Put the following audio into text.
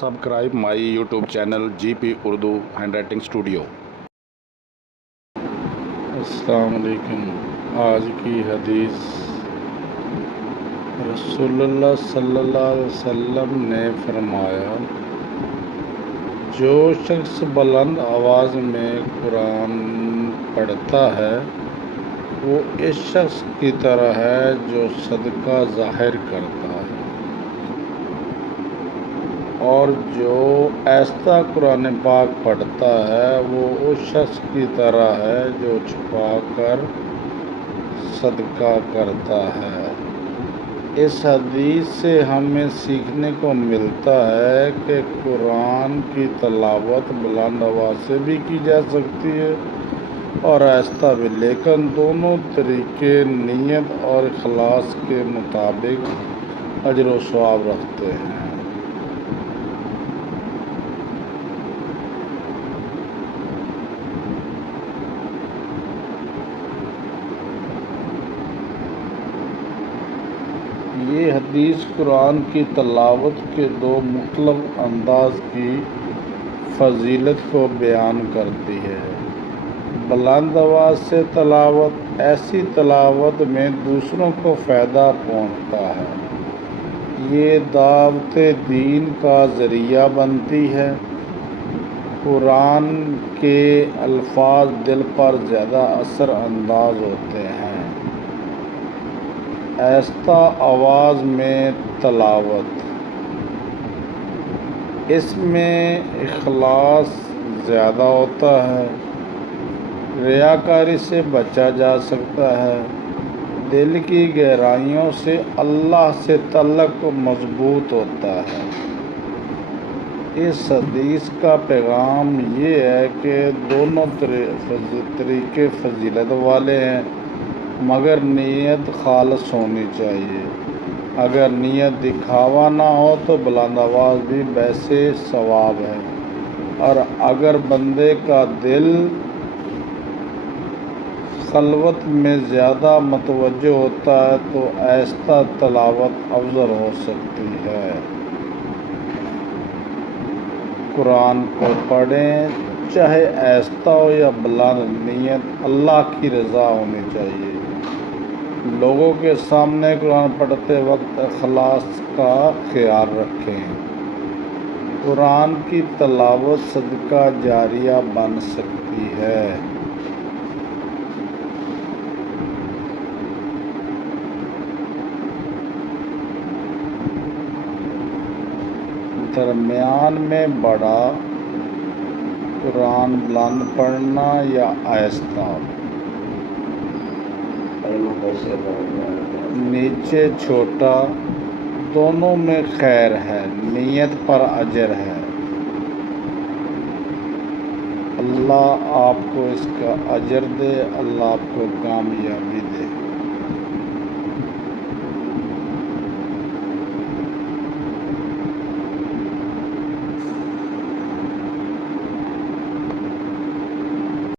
Subscribe my YouTube channel GP Urdu hand writing studio. अस्सलाम वालेकुम। आज की हदीस रसूलुल्लाह सल्लल्लाहु अलैहि वसल्लम ने फरमाया, जो शख्स बुलंद आवाज़ में कुरान पढ़ता है वो इस शख्स की तरह है जो सदका ज़ाहिर करता है, और जो ऐसा कुरान पाक पढ़ता है वो उस शख्स की तरह है जो छुपा कर सदका करता है। इस हदीस से हमें सीखने को मिलता है कि कुरान की तलावत बुलंद आवाज़ से भी की जा सकती है और आहिस्ता भी, लेकिन दोनों तरीके नीयत और इखलास के मुताबिक अजर व सवाब रखते हैं। ये हदीस कुरान की तलावत के दो मुख्तलिफ अंदाज की फजीलत को बयान करती है। बुलंद आवाज़ से तलावत ऐसी तलावत में दूसरों को फ़ायदा पहुँचता है, ये दावत दीन का ज़रिया बनती है। कुरान के अल्फाज दिल पर ज़्यादा असर अंदाज होते हैं। आहिस्ता आवाज़ में तलावत, इसमें इखलास ज़्यादा होता है, रियाकारी से बचा जा सकता है, दिल की गहराइयों से अल्लाह से तल्लुक़ मजबूत होता है। इस हदीस का पैगाम ये है कि दोनों तरीके फजीलत वाले हैं, मगर नीयत खालिस होनी चाहिए। अगर नीयत दिखावा ना हो तो बुलंद आवाज़ भी वैसे सवाब है, और अगर बंदे का दिल खलवत में ज़्यादा मतवज्जो होता है तो आहिस्ता तलावत अफजल हो सकती है। कुरान को पढ़ें, चाहे आहिस्ता हो या बुलंद, नीयत अल्लाह की रज़ा होनी चाहिए। लोगों के सामने कुरान पढ़ते वक्त इखलास का ख्याल रखें। कुरान की तलावत सदका जारिया बन सकती है। दरमियान में बड़ा कुरान बुलंद पढ़ना या आहिस्ता, नीचे छोटा, दोनों में खैर है, नीयत पर अजर है। अल्लाह आपको इसका अजर दे, अल्लाह आपको कामयाबी दे।